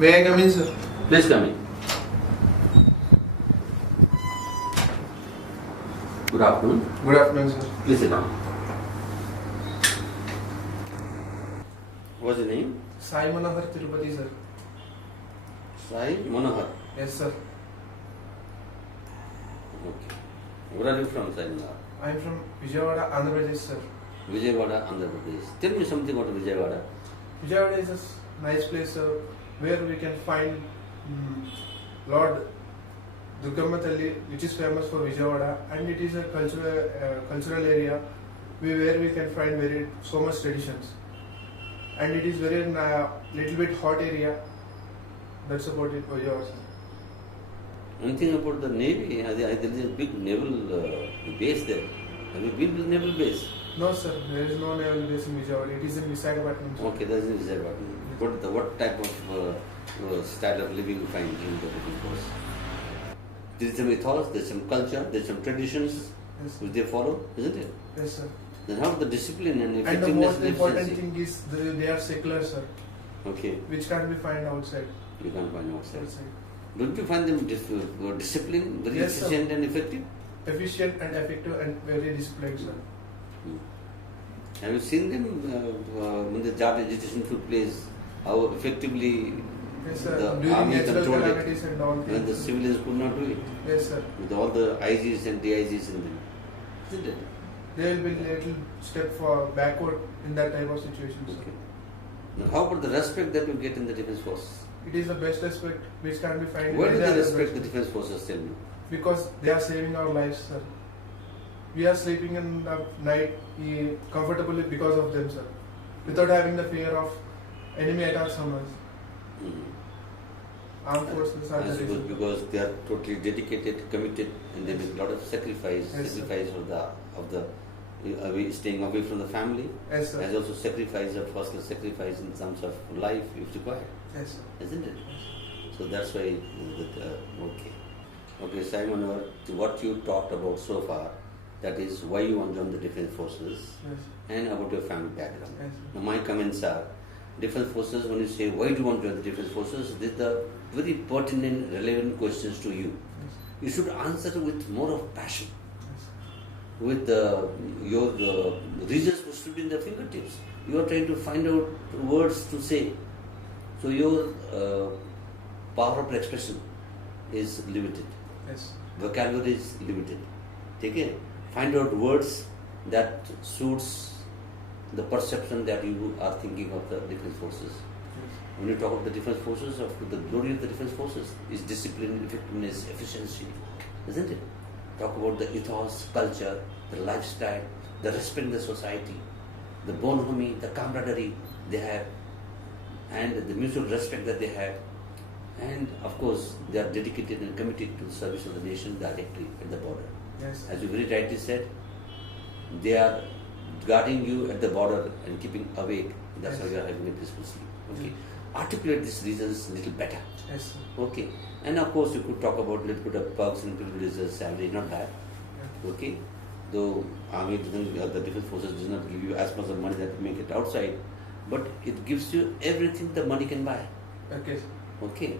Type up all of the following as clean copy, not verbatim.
May I come in, sir? Please come in. Good afternoon. Good afternoon, sir. Please sit down. What's your name? Sai Manohar Tirupati, sir. Sai Manohar. Yes, sir. Okay. Where are you from, Sai Manohar? I am from Vijayawada, Andhra Pradesh, sir. Vijayawada, Andhra Pradesh. Tell me something about Vijayawada. Vijayawada is a nice place, sir, where we can find Lord Durgamma Talli, which is famous for Vijayawada, and it is a cultural area where we can find so much traditions. And it is very little bit hot area. That's about it for yours. Anything about the Navy? There is a big naval base there. Have you been to the naval base? No, sir. There is no naval base in Vijayawada. It is in Visakhapatnam. Okay, that is in Visakhapatnam. What type of style of living you find in the different course? There is some ethos, there is some culture, there is some traditions Yes, which they follow, isn't it? yes, sir. Then how the discipline and And the effectiveness most and important efficiency? thing is they are secular, sir, Okay, which can't be found outside. you can't find outside. Outside. Don't you find them disciplined, very Yes, sir. efficient and effective? Efficient and effective and very disciplined, sir. Have you seen them when the job agitation took place? How effectively Yes, sir. the During army natural controlled it calamities and all when the things. civilians could not do it? Yes, sir. With all the IGs and DIGs in them, isn't it? They will be little step backward in that type of situation, sir. Okay. Now, how about the respect that you get in the defense force? It is the best respect which can be found. Why in do any they other respect the place. defense forces? Tell me. Because they are saving our lives, sir. We are sleeping in the night comfortably because of them, sir. Without having the fear of enemy attacks on us. Armed forces are I the suppose reason. because they are totally dedicated, committed, and they make a lot of sacrifice. Yes, sir. Sacrifice of the staying away from the family. Yes, sir. As also sacrifice of personal sacrifice in terms of life if required, Yes, sir. isn't it? So that's why. Okay, Simon, what you talked about so far, that is why you want to join the defense forces Yes. and about your family background. Yes. Now my comments are, defense forces, when you say why do you want to join the defense forces, these are very pertinent, relevant questions to you. Yes. You should answer with more of passion, Yes. with your reasons to stood in the fingertips. You are trying to find out words to say. So your power of expression is limited. Yes. Vocabulary is limited. Take it. Find out words that suits the perception that you are thinking of the defense forces. When you talk of the defense forces, the glory of the defense forces is discipline, effectiveness, efficiency, isn't it? Talk about the ethos, culture, the lifestyle, the respect in the society, the bonhomie, the camaraderie they have, and the mutual respect that they have. And of course, they are dedicated and committed to the service of the nation directly at the border. Yes. As you very rightly said, they are guarding you at the border and keeping awake. That's Yes. why you are having a peaceful sleep. Okay. Articulate these reasons a little better. Yes, sir. Okay. And of course, you could talk about a little bit of perks and privileges, salary, not bad. Yeah. Okay. Though army doesn't, the defense forces does not give you as much of money that you make it outside, but it gives you everything the money can buy. Okay, sir. Okay.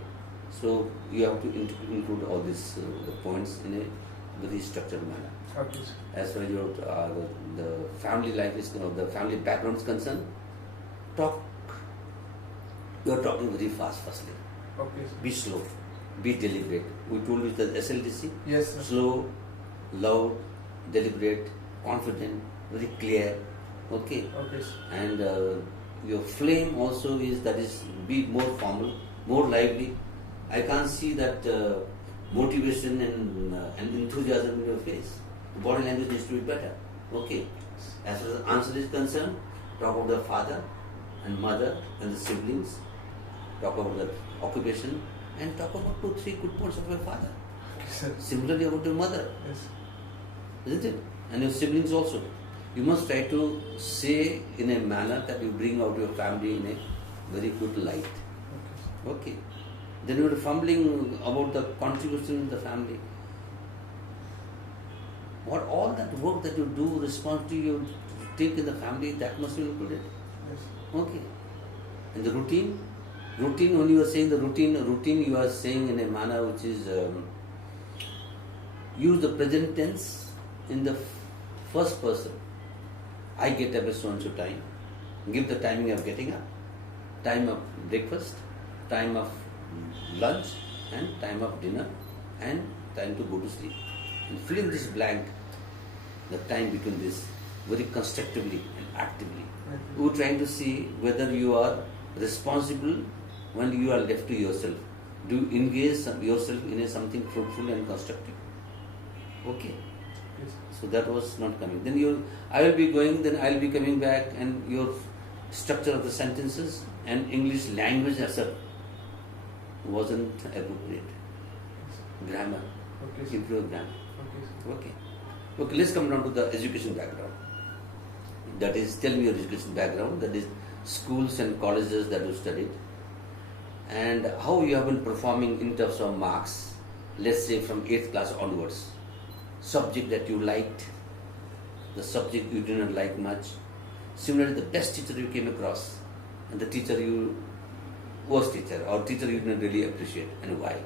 So you have to include all these points in a very structured manner. Okay, sir. As far as your the family life is, the family background is concerned, you are talking very fast. Firstly, Okay, sir. be slow, be deliberate. We told you the SLDC: Yes, sir. slow, loud, deliberate, confident, very clear. Okay, Okay, sir. and your flame also is be more formal, more lively. I can't see that motivation and enthusiasm in your face. The body language needs to be better. Okay. As far as the answer is concerned, talk about the father and mother and the siblings. Talk about the occupation and talk about 2-3 good points of your father. Okay, sir. Similarly about your mother, Yes. isn't it? And your siblings also. You must try to say in a manner that you bring out your family in a very good light. Okay, sir. Okay. Then you are fumbling about the contribution in the family. What all that work that you do, responsibility you take in the family, that must be included. Yes. Okay. And the routine, Routine, when you are saying the routine you are saying in a manner which is use the present tense in the first person. I get up at so and so time. Give the timing of getting up, time of breakfast, time of lunch, and time of dinner, and time to go to sleep. And fill in this blank, the time between this, very constructively and actively. We are trying to see whether you are responsible when you are left to yourself. Do you engage yourself in something fruitful and constructive? Okay. Yes. So that was not coming. Then I will be going, then I will be coming back, and your structure of the sentences and English language as a wasn't appropriate. Grammar. Okay, sir. Improve grammar. Okay, sir. Okay. Okay, let's come down to the education background. That is, tell me your education background, that is schools and colleges that you studied, and how you have been performing in terms of marks, let's say from 8th class onwards. Subject that you liked, the subject you did not like much. Similarly, the best teacher you came across, and the teacher worst teacher, or teacher you didn't really appreciate, and why.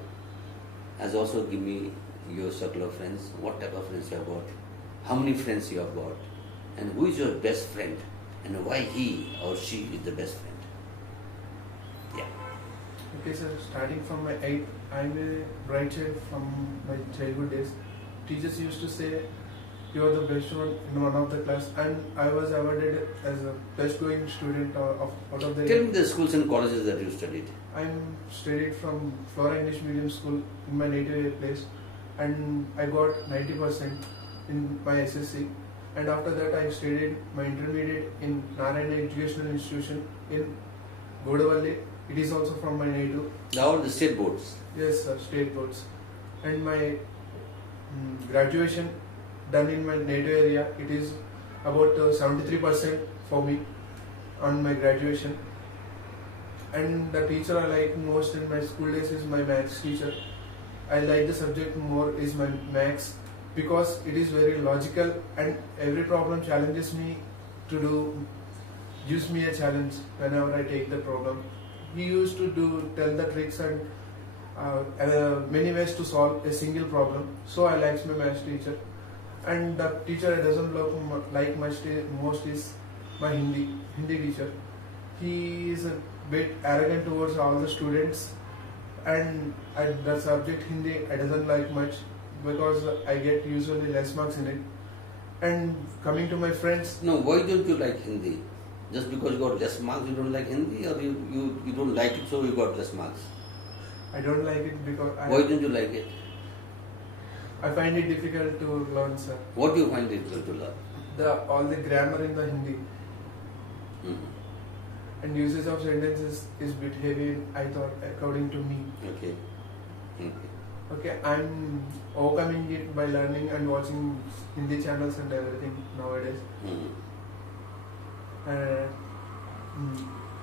As also give me your circle of friends, what type of friends you have got, how many friends you have got, and who is your best friend, and why he or she is the best friend. Yeah. Okay, sir. Starting from my 8th, I'm a bright child from my childhood days. Teachers used to say, you are the best one in one of the class, and I was awarded as a best going student out of the. Tell me the schools and colleges that you studied. I'm studied from Flora English Medium School in my native place, and I got 90% in my SSC. And after that, I studied my intermediate in Narayana Educational Institution in Godavalli. It is also from my native. Now the state boards. Yes, sir, state boards. And my graduation done in my native area. It is about 73% for me on my graduation. And the teacher I like most in my school days is my maths teacher. I like the subject more is my maths because it is very logical and every problem challenges me to do, gives me a challenge whenever I take the problem. He used to tell the tricks and many ways to solve a single problem. So I like my maths teacher. And the teacher I doesn't like much most is my Hindi teacher. He is a bit arrogant towards all the students, and the subject Hindi I doesn't like much because I get usually less marks in it. And coming to my friends, No, why don't you like Hindi? Just because you got less marks, you don't like Hindi, or you don't like it, so you got less marks? I don't like it because Why don't you like it? I find it difficult to learn, sir. What do you find difficult to learn? All the grammar in the Hindi and usage of sentences is bit heavy, I thought, according to me. Okay. Okay, I'm overcoming it by learning and watching Hindi channels and everything nowadays.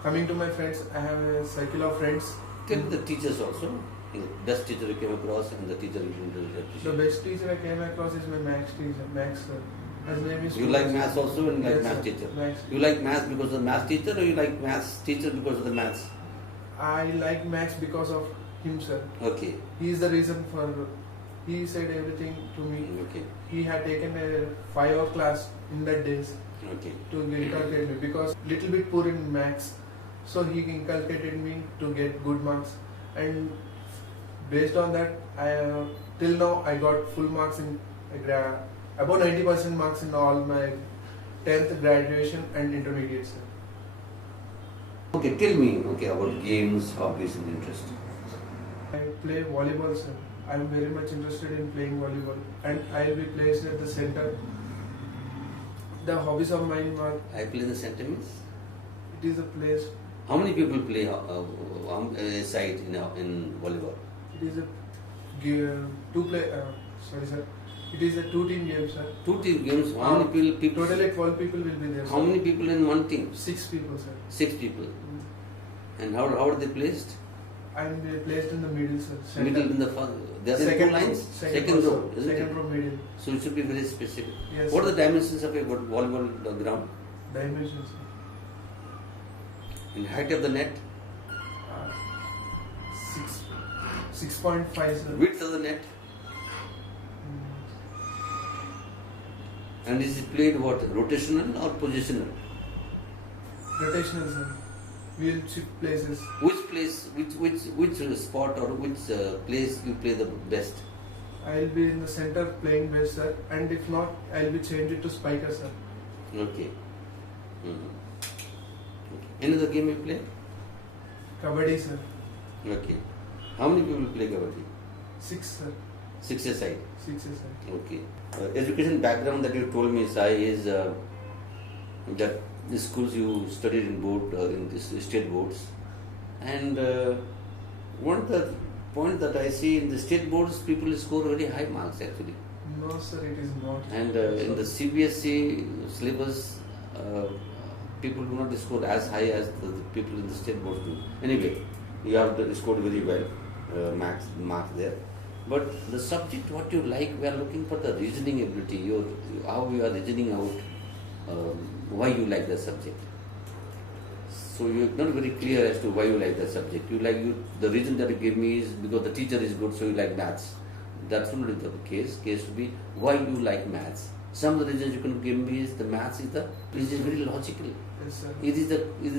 Coming to my friends, I have a circle of friends. Tell me the teachers also. The best teacher you came across and the teacher you didn't really appreciate. The best teacher I came across is my maths teacher, Max sir. His name is. You like maths also and like Yes, maths sir. teacher. Maths. You like maths because of the maths teacher, or you like maths teacher because of the maths? I like Max because of him, sir. Okay. He is the reason for. He said everything to me. Okay. He had taken a 5-hour class in that days Okay. to inculcate me because little bit poor in maths, so he inculcated me to get good marks, and based on that, till now I got full marks in about 90% marks in all my 10th graduation and intermediate, sir. Okay, tell me about games, hobbies, and interest. I play volleyball, sir. I am very much interested in playing volleyball, and I will be placed at the center. The hobbies of mine are. I play the center means? It is a place. How many people play a side in volleyball? It is a sorry, sir. It is a 2-team game, sir. 2 team games. How many people? Totally 12 people will be there. How sir. many people in one team? 6 people, sir. 6 people. And how are they placed? I am placed in the middle, sir. Center. Middle in the first. There are Second 2 lines. row, Second row, sir. isn't it? Second row, middle. So it should be very specific. Yes. What are the dimensions of a volleyball ground? Dimensions, sir. In height of the net? 6.5, sir. Width of the net. And is it played what? Rotational or positional? Rotational, sir. We'll shift places. Which place, which spot or which place you play the best? I'll be in the center playing best, sir. And if not, I'll be changed it to spiker, sir. Okay. Any other game you play? Kabaddi, sir. Okay. How many people play kabaddi? 6, sir. 6 a side. 6, sir. Okay. Education background that you told me, Sai, is that the schools you studied in board in this state boards, and one of the point that I see in the state boards, people score very high marks actually, No, sir, it is not. and in the CBSE syllabus, people do not score as high as the people in the state boards do. Anyway, you have scored very well, marks there. But the subject, what you like, we are looking for the reasoning ability, how you are reasoning out, why you like the subject. So you're not very clear as to why you like the subject. The reason that you gave me is because the teacher is good, so you like maths. That's not the case. Case to be why you like maths. Some of the reasons you can give me is the maths is very logical. Yes, sir. It is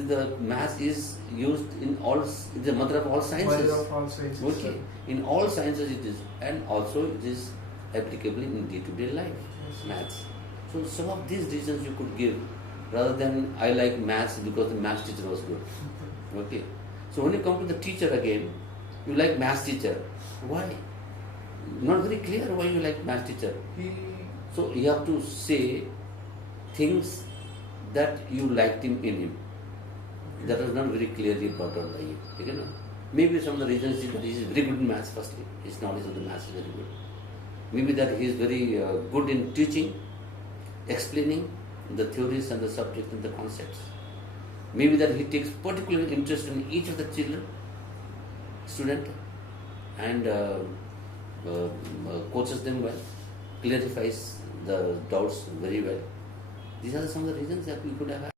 the maths is used in all. It's the mother of all sciences. Mother of all sciences, Okay, sir. in all sciences it is, and also it is applicable in day-to-day life. Yes, sir. Maths. So some of these reasons you could give, rather than I like maths because the maths teacher was good. Okay. So when you come to the teacher again, you like maths teacher. Why? Not very clear why you like maths teacher. So you have to say things that you liked him in him. That was not very clearly brought out by you. You know? Maybe some of the reasons is that he is very good in maths firstly. His knowledge of the maths is very good. Maybe that he is very good in teaching, explaining the theories and the subject and the concepts. Maybe that he takes particular interest in each of the student, and coaches them well, clarifies the doubts very well. These are some of the reasons that we could have had.